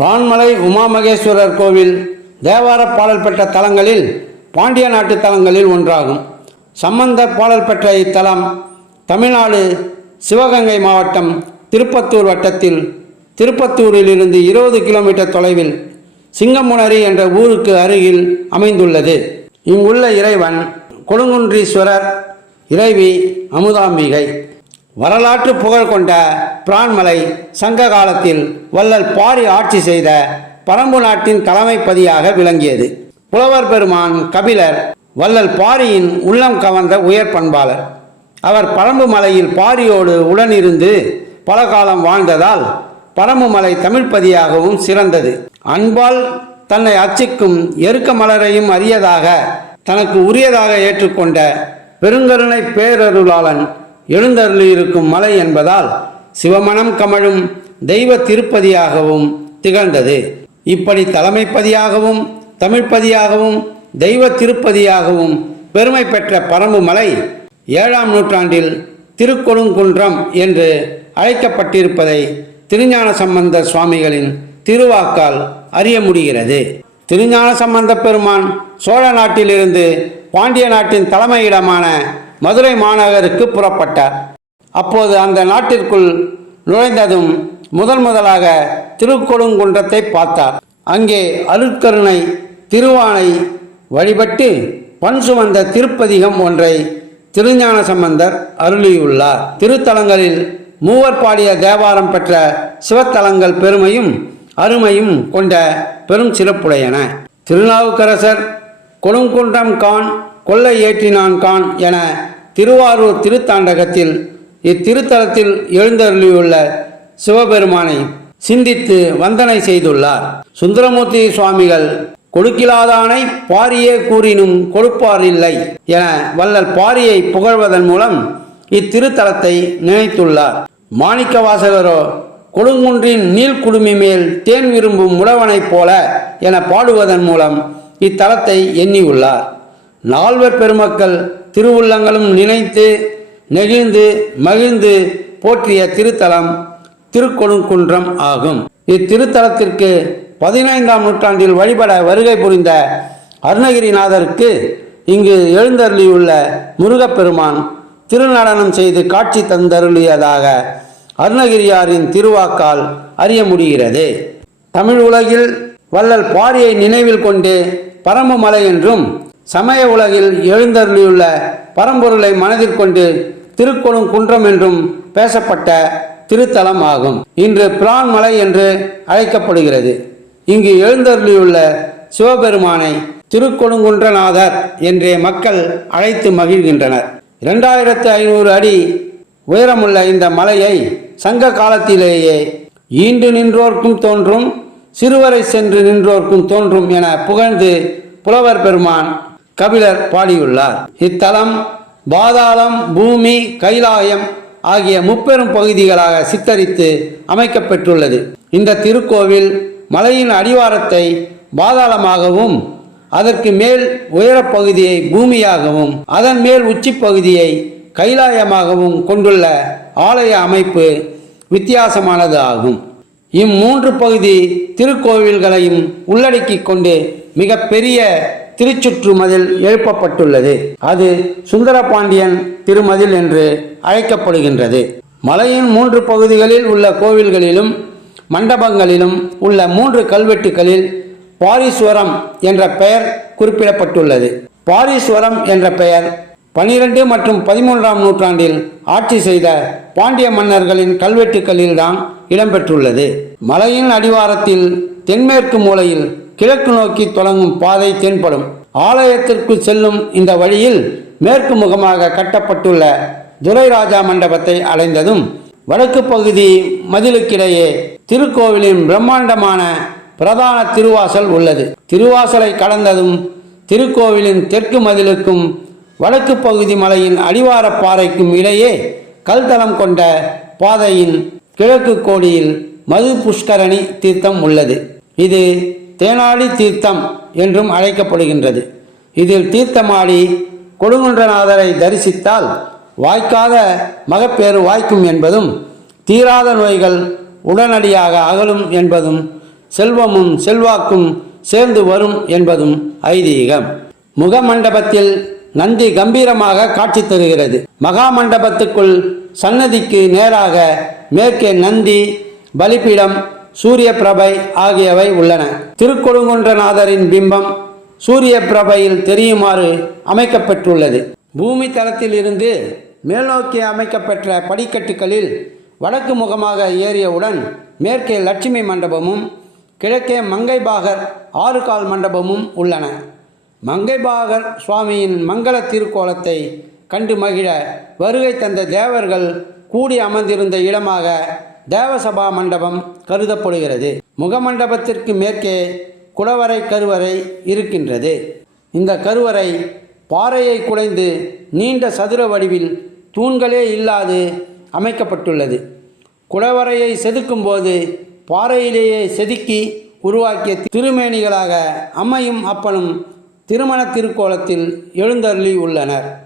பான்மலை உமாமகேஸ்வரர் கோவில் தேவார பாடல் பெற்ற தலங்களில் பாண்டிய நாட்டு தலங்களில் ஒன்றாகும். சம்பந்த பாடல் பெற்ற இத்தலம் தமிழ்நாடு சிவகங்கை மாவட்டம் திருப்பத்தூர் வட்டத்தில் திருப்பத்தூரிலிருந்து இருபது கிலோமீட்டர் தொலைவில் சிங்கமுனரி என்ற ஊருக்கு அருகில் அமைந்துள்ளது. இங்குள்ள இறைவன் கொடுங்குன்றீஸ்வரர் இறைவி அமுதாம்பிகை. வரலாற்று புகழ் கொண்ட பிரான்மலை சங்க காலத்தில் வள்ளல் பாரி ஆட்சி செய்த பரம்பு நாட்டின் தலைமைப்பதியாக விளங்கியது. புலவர் பெருமான் கபிலர் வள்ளல் பாரியின் உள்ளம் கவர்ந்த உயர் பண்பாளர். அவர் பரம்பு மலையில் பாரியோடு உடனிருந்து பல காலம் வாழ்ந்ததால் பரம்பு மலை தமிழ்ப்பதியாகவும் சிறந்தது. அன்பால் தன்னை அச்சிக்கும் எருக்க மலரையும் அறியதாக தனக்கு உரியதாக ஏற்றுக்கொண்ட பெருங்கருணை பேரருளாளன் எழுந்தருளியிருக்கும் மலை என்பதால் சிவமணம் கமழும் தெய்வ திருப்பதியாகவும் திகழ்ந்தது. இப்படி தலைமைப்பதியாகவும் தமிழ்ப்பதியாகவும் தெய்வ திருப்பதியாகவும் பெருமை பெற்ற பரம்பு மலை ஏழாம் நூற்றாண்டில் திருக்கொழுங்குன்றம் என்று அழைக்கப்பட்டிருப்பதை திருஞான சம்பந்த சுவாமிகளின் திருவாக்கால் அறிய முடிகிறது. திருஞான சம்பந்த பெருமான் சோழ நாட்டிலிருந்து பாண்டிய நாட்டின் தலைமையிடமான மதுரை மாநகருக்கு புறப்பட்டார் அப்போது அந்த நாட்டிற்குள் நுழைந்ததும் முதன் முதலாக திருக்கொடுங்குன்றத்தை பார்த்தார். அங்கே அருட்கருணை திருவானை வழிபட்டு பண் சுமந்த திருப்பதிகம் ஒன்றை திருஞான சம்பந்தர் அருளியுள்ளார். திருத்தலங்களில் மூவர் பாடிய தேவாரம் பெற்ற சிவத்தலங்கள் பெருமையும் அருமையும் கொண்ட பெரும் சிறப்புடையன திருநாவுக்கரசர் கொடுங்குன்றம் கான் கொள்ளை ஏற்றினான் கான் என திருவாரூர் திருத்தாண்டகத்தில் இத்திருத்தலத்தில் எழுந்தருளியுள்ள சிவபெருமானை சிந்தித்து வந்தனை செய்துள்ளார். சுந்தரமூர்த்தி சுவாமிகள் கொடுக்கிலாதானை பாரியே கூறினும் கொடுப்பார் இல்லை என வள்ளல் பாரியை புகழ்வதன் மூலம் இத்திருத்தலத்தை நினைத்துள்ளார். மாணிக்க வாசகரோ கொடுங்குன்றின் நீள்குடுமி மேல் தேன் விரும்பும் முடவனைப் போல என பாடுவதன் மூலம் இத்தலத்தை எண்ணியுள்ளார். நால்வர் பெருமக்கள் திருவுள்ளங்களும் நினைத்து நெகிழ்ந்து மகிழ்ந்து போற்றிய திருத்தலம் திருக்கொழுங்குன்றம் ஆகும். இத்திருத்தலத்திற்கு பதினைந்தாம் நூற்றாண்டில் வழிபட வருகை புரிந்த அருணகிரிநாதருக்கு இங்கு எழுந்தருளியுள்ள முருகப்பெருமான் திருநடனம் செய்து காட்சி தந்தருளியதாக அருணகிரியாரின் திருவாக்கால் அறிய முடிகிறது. தமிழ் உலகில் வள்ளல் பாரியை நினைவில் கொண்டு பரம்பு மலை என்றும் சமய உலகில் எழுந்தருளியுள்ள பரம்பொருளை மனதில் கொண்டு குன்றம் என்றும் பேசப்பட்ட திருத்தலம் ஆகும். இன்று பிரான் மலை என்று அழைக்கப்படுகிறது. இங்கு எழுந்தருளியுள்ள சிவபெருமானை திருக்கொடுங்குன்றநாதர் என்றே மக்கள் அழைத்து மகிழ்கின்றனர். இரண்டாயிரத்து ஐநூறு அடி உயரமுள்ள இந்த மலையை சங்க காலத்திலேயே ஈண்டு நின்றோர்க்கும் தோன்றும் சிறுவரை சென்று நின்றோர்க்கும் தோன்றும் என புகழ்ந்து புலவர் பெருமான் கபிலர் பாடியுள்ளார். இத்தலம் பாதாளம் பூமி கைலாயம் ஆகிய முப்பெரும் பகுதிகளாக சித்தரித்து அமைக்கப்பெற்றுள்ளது. இந்த திருக்கோவில் மலையின் அடிவாரத்தை பாதாளமாகவும் அதற்கு மேல் உயரப்பகுதியை பூமியாகவும் அதன் மேல் உச்சிப் பகுதியை கைலாயமாகவும் கொண்டுள்ள ஆலய அமைப்பு வித்தியாசமானது ஆகும். இம்மூன்று பகுதி திருக்கோவில்களையும் உள்ளடக்கி கொண்டு மிகப்பெரிய திருச்சுற்றுமதில் எழுப்பப்பட்டுள்ளது. அது சுந்தரபாண்டியன் திருமதில் என்று அழைக்கப்படுகின்றது. மலையின் மூன்று பகுதிகளில் உள்ள கோவில்களிலும் மண்டபங்களிலும் உள்ள மூன்று கல்வெட்டுகளில் பாரீஸ்வரம் என்ற பெயர் குறிப்பிடப்பட்டுள்ளது. பாரீஸ்வரம் என்ற பெயர் பனிரெண்டு மற்றும் பதிமூன்றாம் நூற்றாண்டில் ஆட்சி செய்த பாண்டிய மன்னர்களின் கல்வெட்டுகளில்தான் இடம்பெற்றுள்ளது. மலையின் அடிவாரத்தில் தென்மேற்கு மூலையில் கிழக்கு நோக்கி தொடங்கும் பாதை தென்படும். ஆலயத்திற்கு செல்லும் இந்த வழியில் மேற்கு முகமாக கட்டப்பட்டுள்ள துரைராஜா மண்டபத்தை அடைந்ததும் வடக்கு பகுதி மதிலுக்கிடையே திருக்கோவிலின் பிரம்மாண்டமான பிரதான திருவாசல் உள்ளது. திருவாசலை கடந்ததும் திருக்கோவிலின் தெற்கு மதிலுக்கும் வடக்கு பகுதி மலையின் அடிவார பாறைக்கும் இடையே கல்தளம் கொண்ட பாதையின் கிழக்கு கோடியில் மது புஷ்கரணி தீர்த்தம் உள்ளது. இது தேனாடி தீர்த்தம் என்றும் அழைக்கப்படுகின்றது. இதில் தீர்த்தமாடி கொடுங்குன்றநாதரை தரிசித்தால் வாய்க்காத மகப்பேறு வாய்க்கும் என்பதும் தீராத நோய்கள் உடனடியாக அகலும் என்பதும் செல்வமும் செல்வாக்கும் சேர்ந்து வரும் என்பதும் ஐதீகம். முகமண்டபத்தில் நந்தி கம்பீரமாக காட்சி தருகிறது. மகா மண்டபத்துக்குள் சன்னதிக்கு நேராக மேற்கே நந்தி பலிப்பீடம் சூரிய பிரபை ஆகியவை உள்ளன. திருக்கொடுங்குன்றநாதரின் பிம்பம் சூரிய பிரபையில் தெரியுமாறு அமைக்கப்பட்டுள்ளது. பூமி தளத்தில் இருந்து மேல்நோக்கி அமைக்கப்பெற்ற படிக்கட்டுகளில் வடக்கு முகமாக ஏறியவுடன் மேற்கே லட்சுமி மண்டபமும் கிழக்கே மங்கைபாகர் ஆறு கால் மண்டபமும் உள்ளன. மங்கைபாகர் சுவாமியின் மங்கள திருக்கோலத்தை கண்டு மகிழ வருகை தந்த தேவர்கள் கூடி அமர்ந்திருந்த இடமாக தேவசபா மண்டபம் கருதப்படுகிறது. முகமண்டபத்திற்கு மேற்கே குடவரை கருவறை இருக்கின்றது. இந்த கருவறை பாறையை குடைந்து நீண்ட சதுர வடிவில் தூண்களே இல்லாது அமைக்கப்பட்டுள்ளது. குடவரையை செதுக்கும்போது பாறையிலேயே செதுக்கி உருவாக்கிய திருமேனிகளாக அம்மையும் அப்பனும் திருமண திருக்கோலத்தில் எழுந்தருளி உள்ளனர்.